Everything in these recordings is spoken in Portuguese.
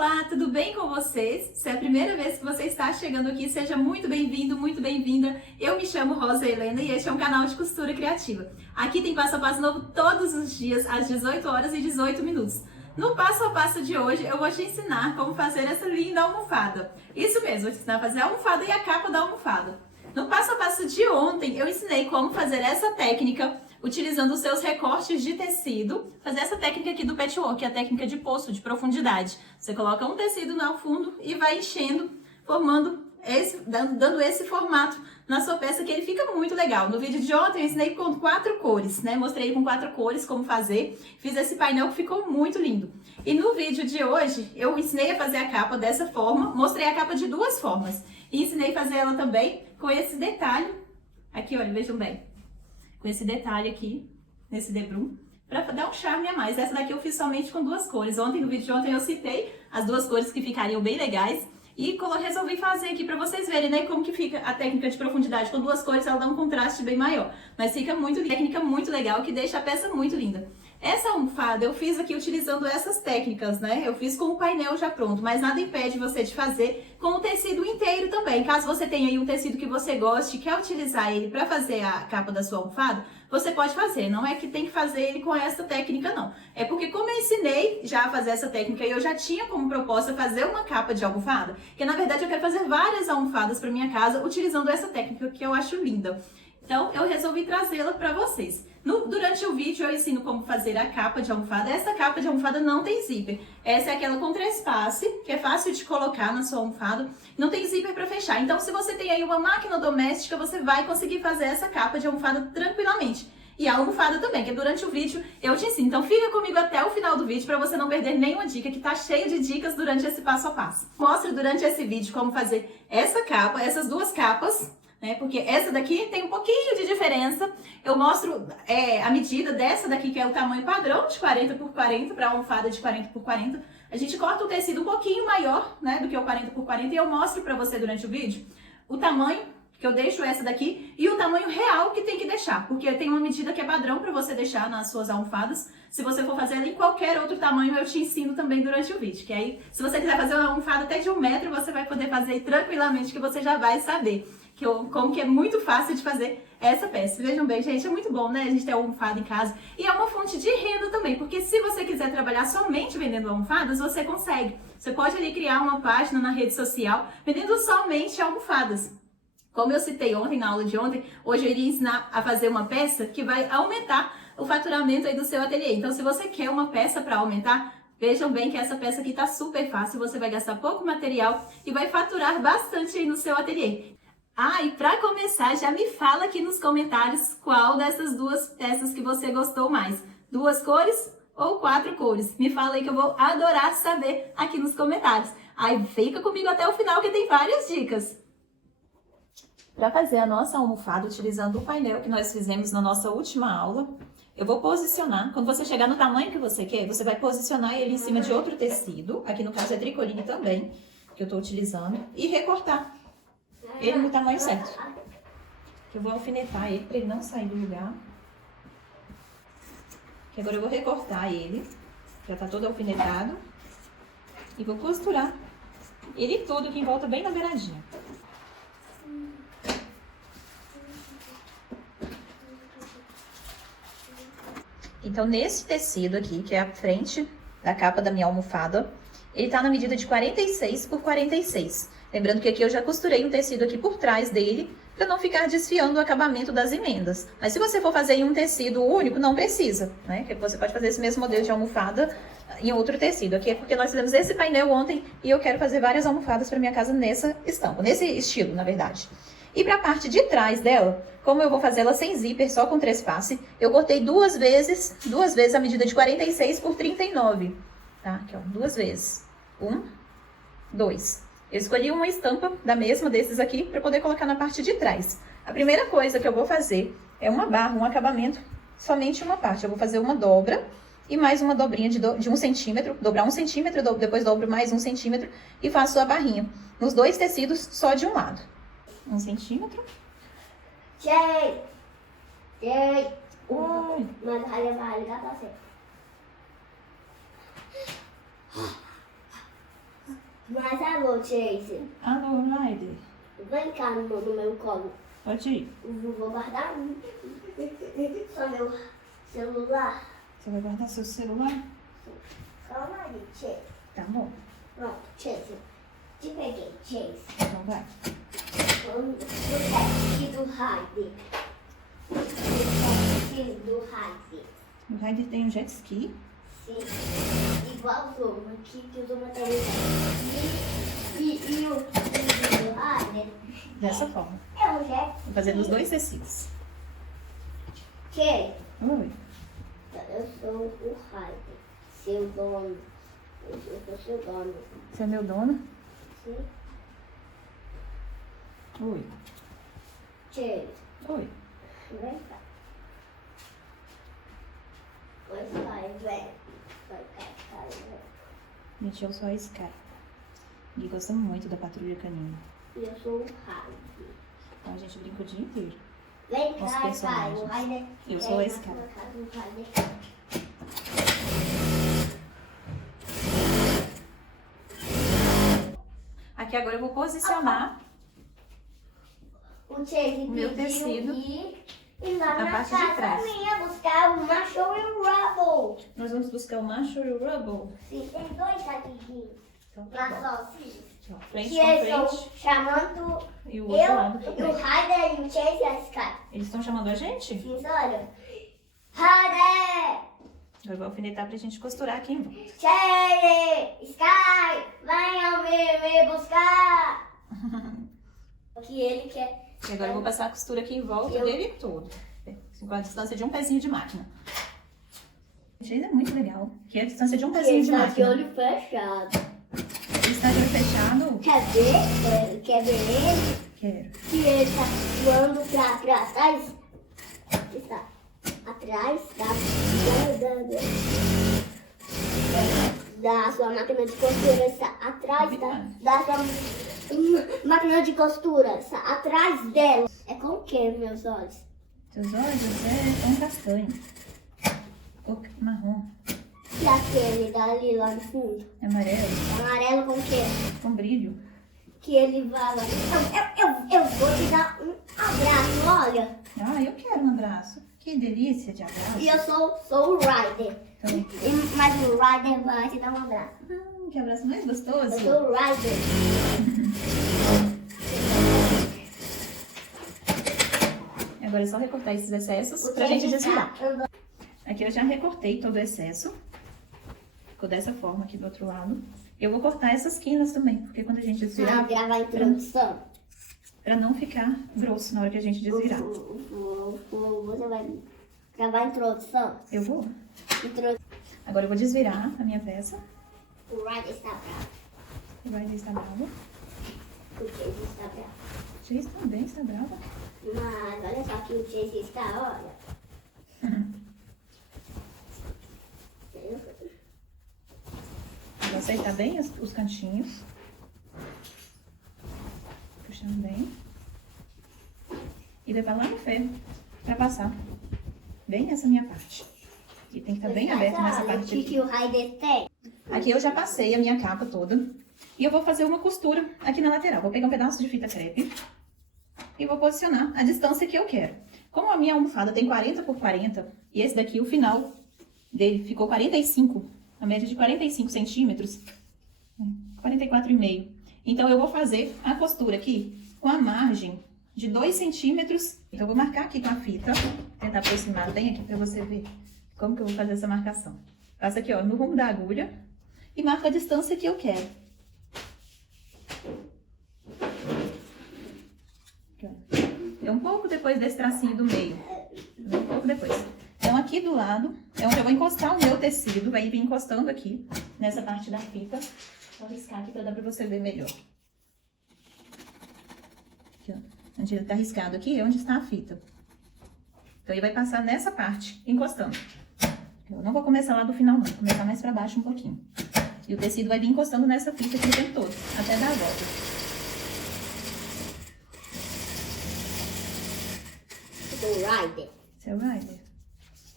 Olá, tudo bem com vocês? Se é a primeira vez que você está chegando aqui, seja muito bem-vindo, muito bem-vinda. Eu me chamo Rosa Helena e este é um canal de costura criativa. Aqui tem passo a passo novo todos os dias, às 18 horas e 18 minutos. No passo a passo de hoje, eu vou te ensinar como fazer essa linda almofada. Isso mesmo, vou te ensinar a fazer a almofada e a capa da almofada. No passo a passo de ontem, eu ensinei como fazer essa técnica utilizando os seus recortes de tecido, fazer essa técnica aqui do patchwork, que é a técnica de poço, de profundidade. Você coloca um tecido no fundo e vai enchendo, formando dando esse formato na sua peça, que ele fica muito legal. No vídeo de ontem eu ensinei com 4 cores, né? Mostrei com 4 cores como fazer, fiz esse painel que ficou muito lindo. E no vídeo de hoje eu ensinei a fazer a capa dessa forma, mostrei a capa de 2 formas. E ensinei a fazer ela também com esse detalhe, aqui olha, vejam bem. Com esse detalhe aqui, nesse debrum, para dar um charme a mais. Essa daqui eu fiz somente com 2 cores. Ontem, no vídeo de ontem, eu citei as 2 cores que ficariam bem legais. E resolvi fazer aqui para vocês verem, né, como que fica a técnica de profundidade. Com 2 cores ela dá um contraste bem maior. Mas fica muito técnica muito legal, que deixa a peça muito linda. Essa almofada eu fiz aqui utilizando essas técnicas, né? Eu fiz com o painel já pronto, mas nada impede você de fazer com o tecido inteiro também. Caso você tenha aí um tecido que você goste e quer utilizar ele para fazer a capa da sua almofada, você pode fazer. Não é que tem que fazer ele com essa técnica, não. É porque como eu ensinei já a fazer essa técnica e eu já tinha como proposta fazer uma capa de almofada, que na verdade eu quero fazer várias almofadas para minha casa utilizando essa técnica que eu acho linda. Então, eu resolvi trazê-la para vocês. Durante o vídeo, eu ensino como fazer a capa de almofada. Essa capa de almofada não tem zíper. Essa é aquela com trespasse, que é fácil de colocar na sua almofada. Não tem zíper para fechar. Então, se você tem aí uma máquina doméstica, você vai conseguir fazer essa capa de almofada tranquilamente. E a almofada também, que durante o vídeo eu te ensino. Então, fica comigo até o final do vídeo para você não perder nenhuma dica, que tá cheio de dicas durante esse passo a passo. Mostro durante esse vídeo como fazer essa capa, essas 2 capas, né? Porque essa daqui tem um pouquinho de diferença. Eu mostro a medida dessa daqui, que é o tamanho padrão de 40 por 40, para almofada de 40 por 40. A gente corta o tecido um pouquinho maior, né, do que o 40 por 40, e eu mostro para você durante o vídeo o tamanho que eu deixo essa daqui e o tamanho real que tem que deixar, porque tem uma medida que é padrão para você deixar nas suas almofadas. Se você for fazer ela em qualquer outro tamanho, eu te ensino também durante o vídeo, que aí, se você quiser fazer uma almofada até de 1 metro, você vai poder fazer tranquilamente, que você já vai saber como que é muito fácil de fazer essa peça. Vejam bem, gente, é muito bom, né? A gente ter almofada em casa. E é uma fonte de renda também, porque se você quiser trabalhar somente vendendo almofadas, você consegue. Você pode ali criar uma página na rede social vendendo somente almofadas. Como eu citei ontem, na aula de ontem, hoje eu iria ensinar a fazer uma peça que vai aumentar o faturamento aí do seu ateliê. Então, se você quer uma peça para aumentar, vejam bem que essa peça aqui tá super fácil, você vai gastar pouco material e vai faturar bastante aí no seu ateliê. Ah, e para começar, já me fala aqui nos comentários qual dessas 2 peças que você gostou mais. 2 cores ou 4 cores? Me fala aí que eu vou adorar saber aqui nos comentários. Aí fica comigo até o final que tem várias dicas. Para fazer a nossa almofada utilizando o painel que nós fizemos na nossa última aula, eu vou posicionar, quando você chegar no tamanho que você quer, você vai posicionar ele em cima de outro tecido, aqui no caso é tricoline também, que eu estou utilizando, e recortar ele no tamanho certo. Eu vou alfinetar ele para ele não sair do lugar. Que agora eu vou recortar ele, já tá todo alfinetado, e vou costurar ele todo aqui em volta, bem na beiradinha. Então, nesse tecido aqui, que é a frente da capa da minha almofada, ele tá na medida de 46 por 46. Lembrando que aqui eu já costurei um tecido aqui por trás dele, para não ficar desfiando o acabamento das emendas. Mas se você for fazer em um tecido único, não precisa, né? Que você pode fazer esse mesmo modelo de almofada em outro tecido. Aqui é porque nós fizemos esse painel ontem e eu quero fazer várias almofadas para minha casa nessa estampa, nesse estilo, na verdade. E para a parte de trás dela, como eu vou fazer ela sem zíper, só com trespasse, eu cortei 2 vezes a medida de 46 por 39, tá? Aqui, ó, 2 vezes. 1, 2. Eu escolhi uma estampa da mesma desses aqui para poder colocar na parte de trás. A primeira coisa que eu vou fazer é uma barra, um acabamento, somente uma parte. Eu vou fazer uma dobra e mais uma dobrinha de 1 centímetro, dobrar 1 centímetro, depois dobro mais 1 centímetro e faço a barrinha nos 2 tecidos só de um lado. 1 centímetro. Chơi. Chơi. Ui. Mà thầy bài đó sẽ. Alô, Chase. Alô, Ryder. Vem cá no meu colo. Pode ir. Vou guardar só meu celular. Você vai guardar seu celular? Calma aí, Chase. Tá bom. Pronto, Chase. Te peguei, Chase. Então vai. Vamos no teste do Ryder. No teste do Ryder. O Ryder tem um jet ski. Sim. Igual o Zoma, que o Zoma tem e o do Ryder. Dessa forma. É um jet. Vou fazer nos dois tecidos. Chase. Oi. Eu sou o Ryder, seu dono. Eu sou seu dono. Você é meu dono? Sim. Oi. Chase, Oi. vem cá. Vai, vem. Vai cá, vem. Gente, eu sou a Sky. E gosto muito da patrulha canina. E eu sou o Ryder. Então a gente brinca o dia inteiro. Vem Os cá, Sky. personagens. O Ryder. Eu sou a Sky. Na casa do Ryder. Aqui agora eu vou posicionar O Chase meu pediu tecido ir lá na na parte de casa trás. minha buscar o macho e o rubble. Nós vamos buscar o macho e o rubble. Sim, tem dois aqui. Então tá bom. Lá só, sim. Ó, frente Que com eles frente estão chamando e o outro lado eu, e o também. Ryder e o Chase e a Sky. Eles estão chamando a gente? Sim, olha. Ryder! Eu vou alfinetar pra gente costurar aqui em volta. Chase! Sky! Venham me buscar! O que ele quer. E agora eu vou passar a costura aqui em volta dele todo. Com a distância de um pezinho de máquina. Gente, é muito legal. Que é a distância de um pezinho Ele de está de máquina. olho fechado. Ele está de olho fechado? Quer ver? Quer ver ele? Quero. Que ele está voando pra trás. Está atrás da sua máquina de costura. Está atrás da sua máquina de costura. Está atrás dela. É com o que, meus olhos? Seus olhos é tom castanho. Cor marrom. E aquele dali lá no fundo? É amarelo. Amarelo com o quê? Com brilho. Que ele vai lá. Eu vou te dar um abraço, olha. Ah, eu quero um abraço. Que delícia de abraço. E eu sou o Ryder. Então, Mas o Ryder vai te dar um abraço. que abraço mais Eu gostoso. sou o Ryder. Agora é só recortar esses excessos pra gente desvirar. Aqui eu já recortei todo o excesso. Ficou dessa forma aqui do outro lado. Eu vou cortar essas quinas também, porque quando a gente desvirar, Gravar a introdução. pra não ficar grosso na hora que a gente desvirar. Você vai gravar a introdução. Eu vou. Agora eu vou desvirar a minha peça. O Ryder está bravo. O Ryder está bravo. O Chase está bravo. O Chase também está brava. Mas olha só que o Chase está, olha. Vou acertar bem os cantinhos. Puxando bem. E levar lá no ferro pra passar bem nessa minha parte. E tem que estar bem aberto nessa parte O aqui. que o Ryder tem? Aqui eu já passei a minha capa toda. E eu vou fazer uma costura aqui na lateral. Vou pegar um pedaço de fita crepe e vou posicionar a distância que eu quero. Como a minha almofada tem 40 por 40, e esse daqui, o final dele ficou 45, a média de 45 centímetros, 44,5. Então, eu vou fazer a costura aqui com a margem de 2 centímetros. Então, eu vou marcar aqui com a fita, tentar aproximar bem aqui para você ver como que eu vou fazer essa marcação. Passa aqui, ó, no rumo da agulha e marco a distância que eu quero. Aqui, ó. É um pouco depois desse tracinho do meio. Um pouco depois. Então, aqui do lado é onde eu vou encostar o meu tecido. Vai vir encostando aqui, nessa parte da fita. Vou riscar aqui pra dar pra você ver melhor. Aqui, ó. Onde ele tá riscado aqui é onde está a fita. Então, ele vai passar nessa parte, encostando. Eu não vou começar lá do final, não. Vou começar mais pra baixo um pouquinho. E o tecido vai vir encostando nessa fita aqui o tempo todo, até dar a volta. O Ryder. Seu Ryder.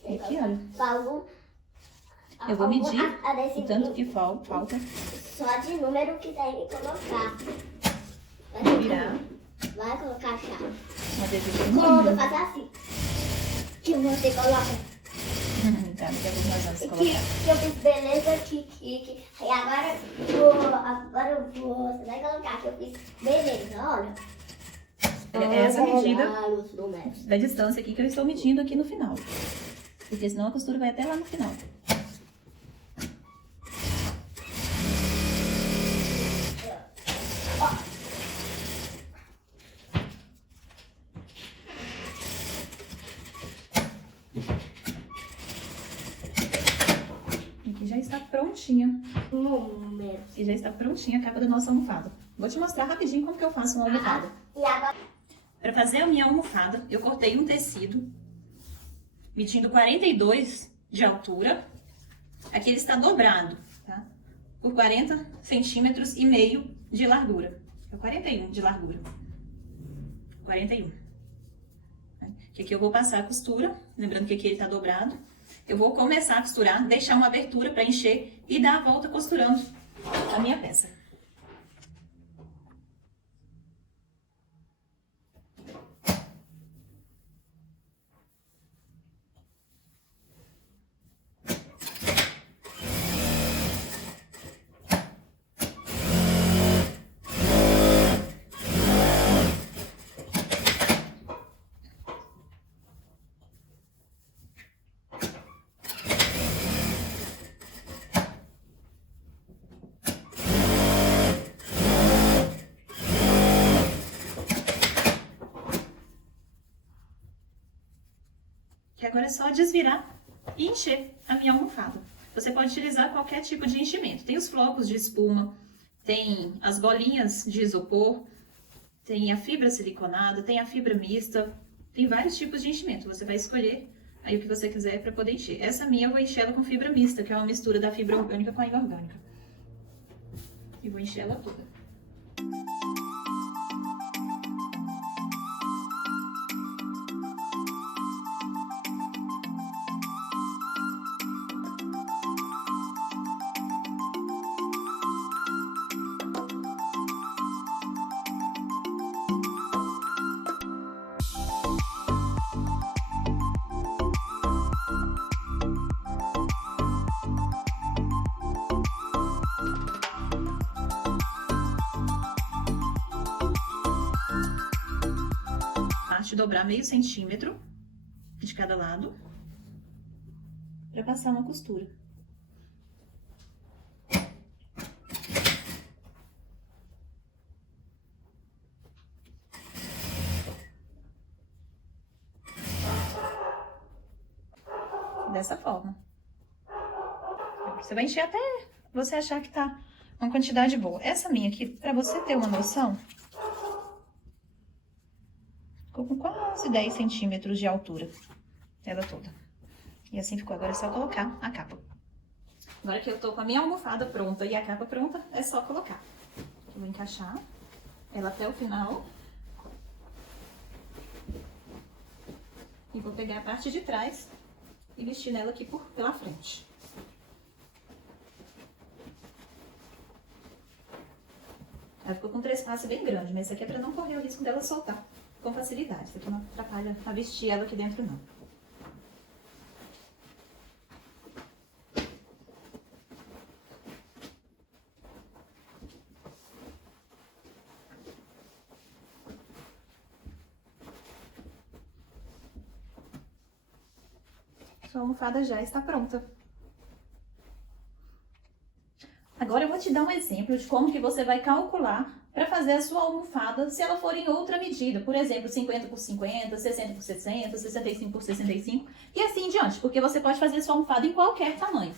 Aqui, olha. Falou. Eu vou medir o tanto que falta só de número que tem que colocar. Vai virar. Vai colocar a chave. Um adesivo de Quando número. fazer assim. Que você coloca. Tá, daqui a pouco nós vamos Que colocar. eu fiz beleza Kiki. E agora eu vou. Você vai colocar que eu fiz beleza, olha. É essa a medida Os números. da distância aqui que eu estou medindo aqui no final. Porque senão a costura vai até lá no final. Aqui já está prontinha. Números. E já está prontinha a capa da nossa almofada. Vou te mostrar rapidinho como que eu faço uma almofada. E agora. Para fazer a minha almofada, eu cortei um tecido, medindo 42 de altura. Aqui ele está dobrado, tá? Por 40 centímetros e meio de largura. É 41 de largura. 41. Que aqui eu vou passar a costura, lembrando que aqui ele está dobrado. Eu vou começar a costurar, deixar uma abertura para encher e dar a volta costurando a minha peça. Que agora é só desvirar e encher a minha almofada. Você pode utilizar qualquer tipo de enchimento. Tem os flocos de espuma, tem as bolinhas de isopor, tem a fibra siliconada, tem a fibra mista, tem vários tipos de enchimento. Você vai escolher aí o que você quiser para poder encher. Essa minha eu vou encher ela com fibra mista, que é uma mistura da fibra orgânica com a inorgânica. E vou encher ela toda. Dobrar meio centímetro de cada lado para passar uma costura. Dessa forma. Você vai encher até você achar que tá uma quantidade boa. Essa minha aqui, para você ter uma noção, ficou com quase 10 centímetros de altura, ela toda. E assim ficou. Agora é só colocar a capa. Agora que eu tô com a minha almofada pronta e a capa pronta, é só colocar. Eu vou encaixar ela até o final. E vou pegar a parte de trás e vestir nela aqui pela frente. Ela ficou com 3 passos bem grande, mas isso aqui é pra não correr o risco dela soltar com facilidade. Isso aqui não atrapalha a vestir ela aqui dentro, não. Sua almofada já está pronta. Agora eu vou te dar um exemplo de como que você vai calcular para fazer a sua almofada se ela for em outra medida. Por exemplo, 50 por 50, 60 por 60, 65 por 65 e assim em diante. Porque você pode fazer sua almofada em qualquer tamanho.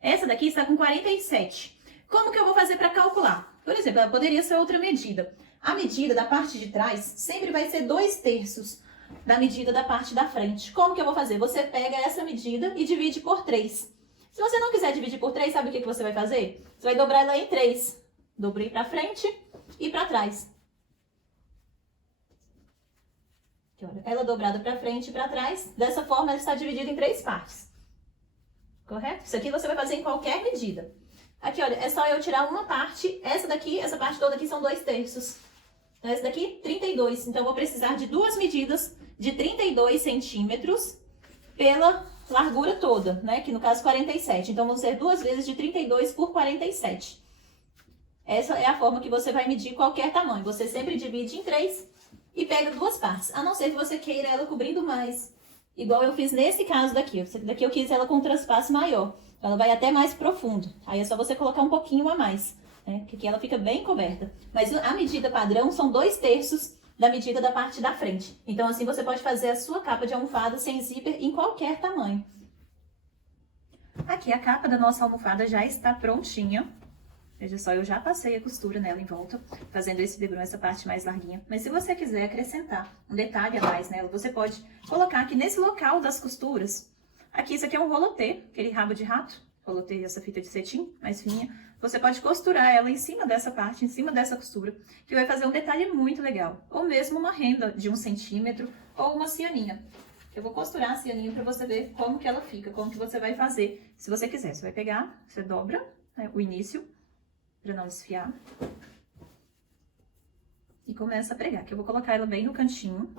Essa daqui está com 47. Como que eu vou fazer para calcular? Por exemplo, ela poderia ser outra medida. A medida da parte de trás sempre vai ser 2/3 da medida da parte da frente. Como que eu vou fazer? Você pega essa medida e divide por 3. Se você não quiser dividir por 3, sabe o que você vai fazer? Você vai dobrar ela em 3. Dobrei para frente e para trás. Aqui, olha, ela dobrada para frente e para trás. Dessa forma, ela está dividida em 3 partes. Correto? Isso aqui você vai fazer em qualquer medida. Aqui, olha, é só eu tirar uma parte. Essa daqui, essa parte toda aqui são 2/3. Então, essa daqui, 32. Então, eu vou precisar de duas medidas de 32 centímetros pela largura toda, né? Que no caso, 47. Então, vão ser 2 vezes de 32 por 47. Essa é a forma que você vai medir qualquer tamanho. Você sempre divide em 3 e pega duas partes. A não ser que você queira ela cobrindo mais. Igual eu fiz nesse caso daqui. Essa daqui eu quis ela com um transpasso maior. Ela vai até mais profundo. Aí é só você colocar um pouquinho a mais, né? Que aqui ela fica bem coberta. Mas a medida padrão são 2/3 da medida da parte da frente. Então assim você pode fazer a sua capa de almofada sem zíper em qualquer tamanho. Aqui a capa da nossa almofada já está prontinha. Veja só, eu já passei a costura nela em volta, fazendo esse biberon, essa parte mais larguinha. Mas se você quiser acrescentar um detalhe a mais nela, você pode colocar aqui nesse local das costuras. Aqui, isso aqui é um rolotê, aquele rabo de rato. Rolotê, essa fita de cetim, mais fininha. Você pode costurar ela em cima dessa parte, em cima dessa costura, que vai fazer um detalhe muito legal. Ou mesmo uma renda de 1 centímetro, ou uma cianinha. Eu vou costurar a cianinha pra você ver como que ela fica, como que você vai fazer. Se você quiser, você vai pegar, você dobra, né, o início, para não desfiar. E começa a pregar, que eu vou colocar ela bem no cantinho.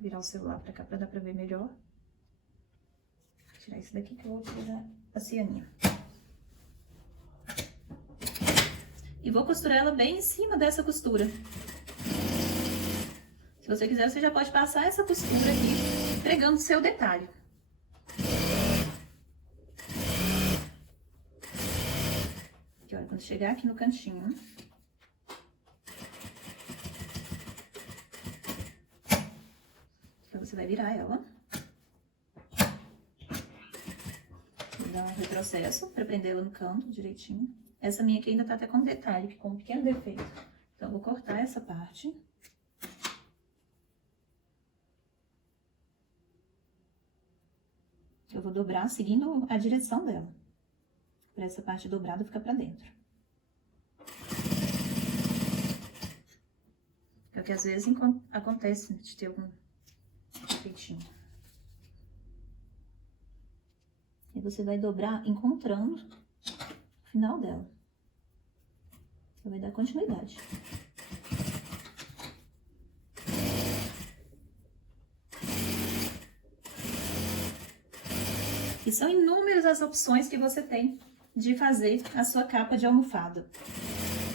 Virar o celular para cá para dar para ver melhor. Vou tirar isso daqui que eu vou utilizar a cianinha. E vou costurar ela bem em cima dessa costura. Se você quiser, você já pode passar essa costura aqui, pregando o seu detalhe. Olha, quando chegar aqui no cantinho, então você vai virar ela, vou dar um retrocesso para prender ela no canto direitinho. Essa minha aqui ainda tá até com detalhe, com um pequeno defeito, então eu vou cortar essa parte. Eu vou dobrar seguindo a direção dela. Para essa parte dobrada ficar para dentro. É o que às vezes acontece de ter algum defeitinho. E você vai dobrar encontrando o final dela. Você vai dar continuidade. E são inúmeras as opções que você tem de fazer a sua capa de almofada.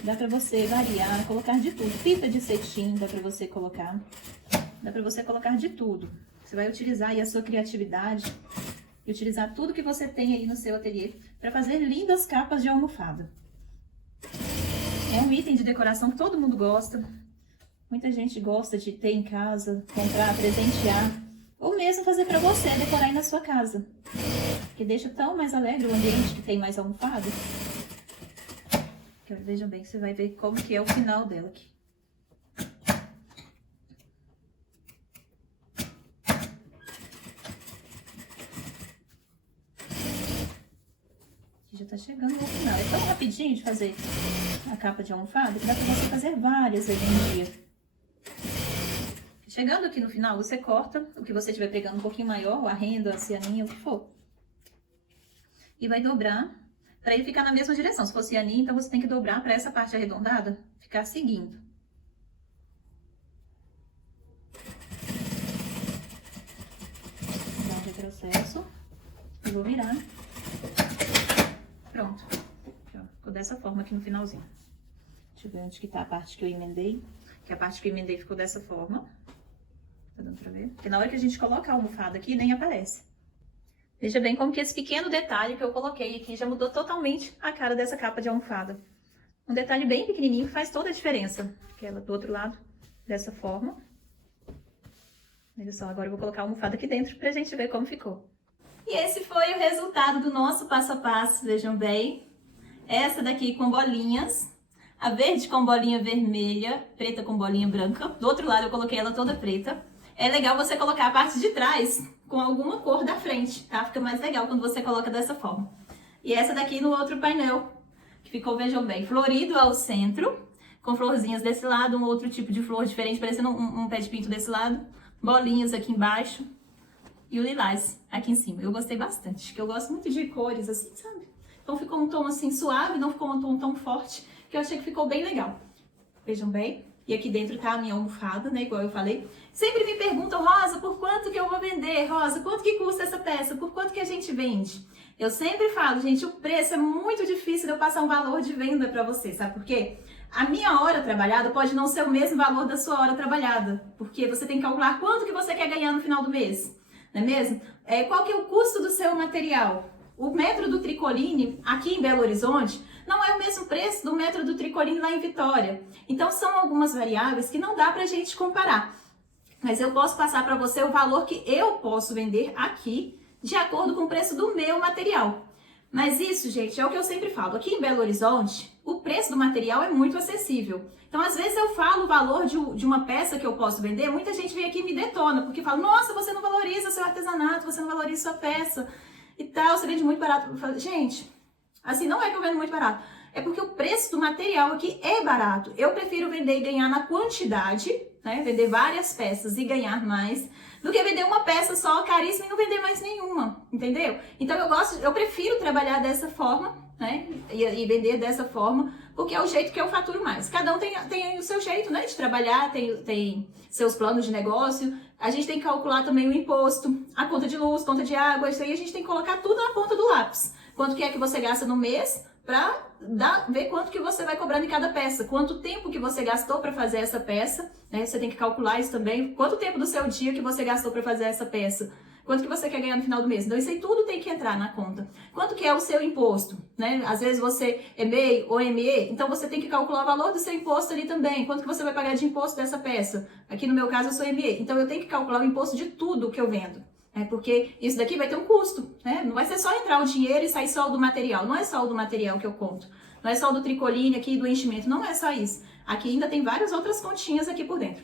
Dá pra você variar, colocar de tudo. Fita de cetim dá pra você colocar. Dá pra você colocar de tudo. Você vai utilizar aí a sua criatividade e utilizar tudo que você tem aí no seu ateliê para fazer lindas capas de almofada. É um item de decoração que todo mundo gosta. Muita gente gosta de ter em casa, comprar, presentear. Ou mesmo fazer pra você, decorar aí na sua casa. Que deixa tão mais alegre o ambiente que tem mais almofada. Vejam bem que você vai ver como que é o final dela aqui. Aqui já tá chegando no final. É tão rapidinho de fazer a capa de almofada que dá pra você fazer várias aí em dia. Chegando aqui no final, você corta o que você estiver pregando um pouquinho maior, a renda, a cianinha, o que for. E vai dobrar para ele ficar na mesma direção. Se for cianinha, então você tem que dobrar para essa parte arredondada ficar seguindo. Vou dar um retrocesso e vou virar. Pronto. Aqui, ó, ficou dessa forma aqui no finalzinho. Deixa eu ver onde que tá a parte que eu emendei. Que a parte que eu emendei ficou dessa forma. Tá dando pra ver? Porque na hora que a gente coloca a almofada aqui, nem aparece. Veja bem como que esse pequeno detalhe que eu coloquei aqui já mudou totalmente a cara dessa capa de almofada. Um detalhe bem pequenininho que faz toda a diferença. Aquela do outro lado, dessa forma. Olha só, agora eu vou colocar a almofada aqui dentro pra gente ver como ficou. E esse foi o resultado do nosso passo a passo, vejam bem. Essa daqui com bolinhas. A verde com bolinha vermelha, preta com bolinha branca. Do outro lado eu coloquei ela toda preta. É legal você colocar a parte de trás com alguma cor da frente, tá? Fica mais legal quando você coloca dessa forma. E essa daqui no outro painel, que ficou, vejam bem, florido ao centro, com florzinhas desse lado, um outro tipo de flor diferente, parecendo um pé de pinto desse lado, bolinhas aqui embaixo e o lilás aqui em cima. Eu gostei bastante, porque eu gosto muito de cores assim, sabe? Então ficou um tom assim suave, não ficou um tom tão forte, que eu achei que ficou bem legal. Vejam bem. E aqui dentro tá a minha almofada, né, igual eu falei. Sempre me perguntam, Rosa, por quanto que eu vou vender? Rosa, quanto que custa essa peça? Por quanto que a gente vende? Eu sempre falo, gente, o preço é muito difícil de eu passar um valor de venda para você, sabe por quê? A minha hora trabalhada pode não ser o mesmo valor da sua hora trabalhada, porque você tem que calcular quanto que você quer ganhar no final do mês, não é mesmo? Qual que é o custo do seu material? O metro do tricoline aqui em Belo Horizonte não é o mesmo preço do metro do tricoline lá em Vitória. Então são algumas variáveis que não dá pra gente comparar. Mas eu posso passar para você o valor que eu posso vender aqui de acordo com o preço do meu material. Mas isso, gente, é o que eu sempre falo. Aqui em Belo Horizonte, o preço do material é muito acessível. Então, às vezes eu falo o valor de uma peça que eu posso vender, muita gente vem aqui e me detona, porque fala, nossa, você não valoriza seu artesanato, você não valoriza sua peça e tal, você vende muito barato. Eu falo, gente, assim, não é que eu vendo muito barato, é porque o preço do material aqui é barato. Eu prefiro vender e ganhar na quantidade, né? Vender várias peças e ganhar mais, do que vender uma peça só caríssima e não vender mais nenhuma, entendeu? Então eu prefiro trabalhar dessa forma, né? E vender dessa forma, porque é o jeito que eu faturo mais. Cada um tem o seu jeito, né? De trabalhar, tem seus planos de negócio. A gente tem que calcular também o imposto, a conta de luz, conta de água, isso aí a gente tem que colocar tudo na ponta do lápis. Quanto que é que você gasta no mês para ver quanto que você vai cobrando em cada peça, quanto tempo que você gastou para fazer essa peça, né? Você tem que calcular isso também, quanto tempo do seu dia que você gastou para fazer essa peça, quanto que você quer ganhar no final do mês. Então isso aí tudo tem que entrar na conta. Quanto que é o seu imposto, né? Às vezes você é MEI ou ME, então você tem que calcular o valor do seu imposto ali também, quanto que você vai pagar de imposto dessa peça. Aqui no meu caso eu sou ME, então eu tenho que calcular o imposto de tudo que eu vendo. Porque isso daqui vai ter um custo, né? Não vai ser só entrar o dinheiro e sair só o do material. Não é só o do material que eu conto. Não é só o do tricoline aqui, do enchimento. Não é só isso. Aqui ainda tem várias outras continhas aqui por dentro.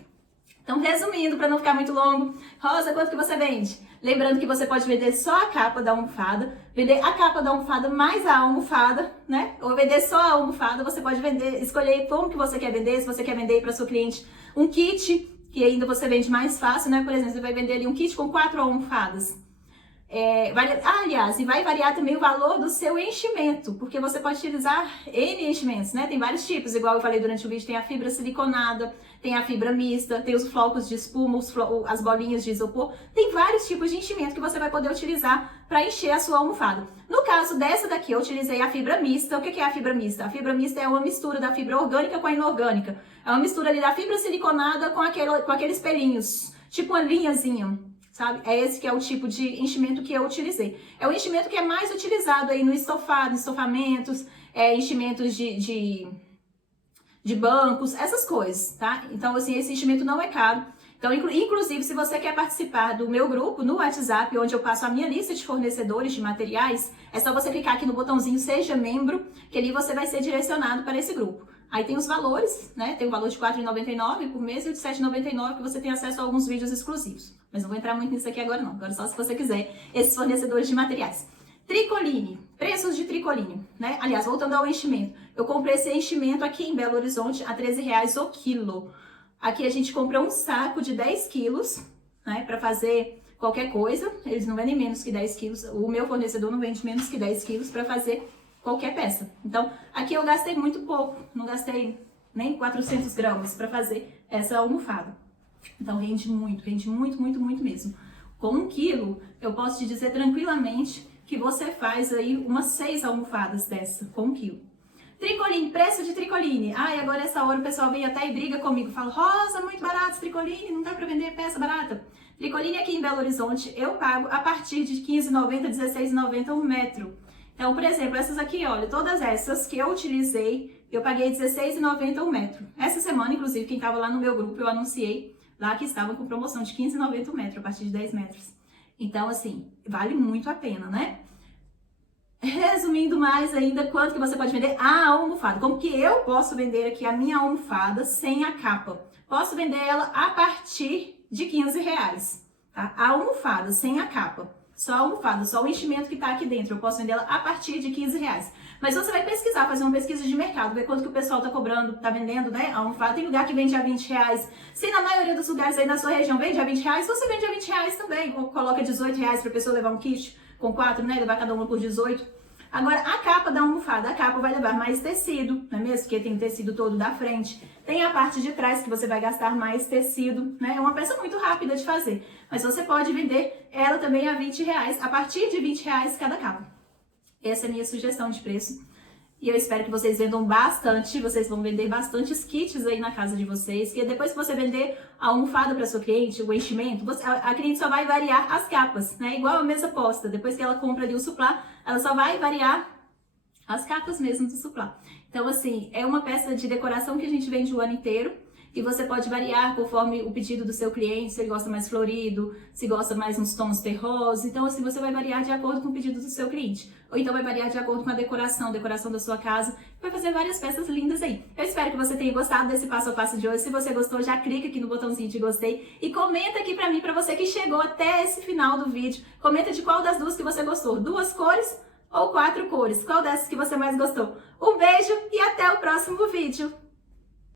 Então, resumindo, para não ficar muito longo, Rosa, quanto que você vende? Lembrando que você pode vender só a capa da almofada, vender a capa da almofada mais a almofada, né? Ou vender só a almofada, você pode vender, escolher como que você quer vender, se você quer vender para seu cliente um kit, que ainda você vende mais fácil, né? Por exemplo, você vai vender ali um kit com 4 almofadas. Aliás, e vai variar também o valor do seu enchimento, porque você pode utilizar N enchimentos, né? Tem vários tipos, igual eu falei durante o vídeo, tem a fibra siliconada, tem a fibra mista, tem os flocos de espuma, as bolinhas de isopor, tem vários tipos de enchimento que você vai poder utilizar para encher a sua almofada. No caso dessa daqui, eu utilizei a fibra mista. O que é a fibra mista? A fibra mista é uma mistura da fibra orgânica com a inorgânica. É uma mistura ali da fibra siliconada com aqueles pelinhos, tipo uma linhazinha. Sabe? É esse que é o tipo de enchimento que eu utilizei. É o enchimento que é mais utilizado aí no estofado, estofamentos, enchimentos de bancos, essas coisas, tá? Então, assim, esse enchimento não é caro. Então, inclusive, se você quer participar do meu grupo no WhatsApp, onde eu passo a minha lista de fornecedores de materiais, é só você clicar aqui no botãozinho Seja Membro, que ali você vai ser direcionado para esse grupo. Aí tem os valores, né? Tem o valor de R$ 4,99 por mês e o de R$ 7,99 que você tem acesso a alguns vídeos exclusivos. Mas não vou entrar muito nisso aqui agora não, agora só se você quiser esses fornecedores de materiais. Tricoline, preços de tricoline, né? Aliás, voltando ao enchimento, eu comprei esse enchimento aqui em Belo Horizonte a R$13 o quilo. Aqui a gente comprou um saco de 10 quilos, né? Para fazer qualquer coisa, eles não vendem menos que 10 quilos, o meu fornecedor não vende menos que 10 quilos para fazer qualquer peça. Então, aqui eu gastei muito pouco, não gastei nem 400 gramas para fazer essa almofada. Então, rende muito, muito mesmo. Com 1 quilo, eu posso te dizer tranquilamente que você faz aí umas 6 almofadas dessa, com 1 quilo. Tricoline, preço de tricoline. Ai, agora essa hora o pessoal vem até e briga comigo. Fala, Rosa, muito barato esse tricoline, não dá para vender peça barata. Tricoline aqui em Belo Horizonte, eu pago a partir de R$15,90, R$16,90 um metro. Então, por exemplo, essas aqui, olha, todas essas que eu utilizei, eu paguei R$16,90 um metro. Essa semana, inclusive, quem estava lá no meu grupo, eu anunciei lá que estavam com promoção de R$15,90 um metro, a partir de 10 metros. Então, assim, vale muito a pena, né? Resumindo mais ainda, quanto que você pode vender a almofada? Como que eu posso vender aqui a minha almofada sem a capa? Posso vender ela a partir de R$15, tá? A almofada sem a capa. Só a almofada, só o enchimento que tá aqui dentro. Eu posso vender ela a partir de R$15. Mas você vai pesquisar, fazer uma pesquisa de mercado, ver quanto que o pessoal tá cobrando, tá vendendo, né? A almofada. Tem lugar que vende a R$20. Se na maioria dos lugares aí na sua região vende a R$20, você vende a R$20 também. Ou coloca R$18 pra pessoa levar um kit com 4, né? Levar cada uma por 18. Agora, a capa da almofada, a capa vai levar mais tecido, não é mesmo? Porque tem o tecido todo da frente. Tem a parte de trás que você vai gastar mais tecido, né? É uma peça muito rápida de fazer. Mas você pode vender ela também a R$20, a partir de R$20 cada capa. Essa é a minha sugestão de preço. E eu espero que vocês vendam bastante, vocês vão vender bastantes kits aí na casa de vocês, que depois que você vender a almofada para sua cliente, o enchimento, a cliente só vai variar as capas, né? Igual a mesa posta, depois que ela compra ali o suplá, ela só vai variar as capas mesmo do suplá. Então, assim, é uma peça de decoração que a gente vende o ano inteiro. E você pode variar conforme o pedido do seu cliente, se ele gosta mais florido, se gosta mais nos tons terrosos. Então, assim, você vai variar de acordo com o pedido do seu cliente. Ou então vai variar de acordo com a decoração da sua casa. Vai fazer várias peças lindas aí. Eu espero que você tenha gostado desse passo a passo de hoje. Se você gostou, já clica aqui no botãozinho de gostei e comenta aqui pra mim, pra você que chegou até esse final do vídeo. Comenta de qual das duas que você gostou. 2 cores ou 4 cores? Qual dessas que você mais gostou? Um beijo e até o próximo vídeo.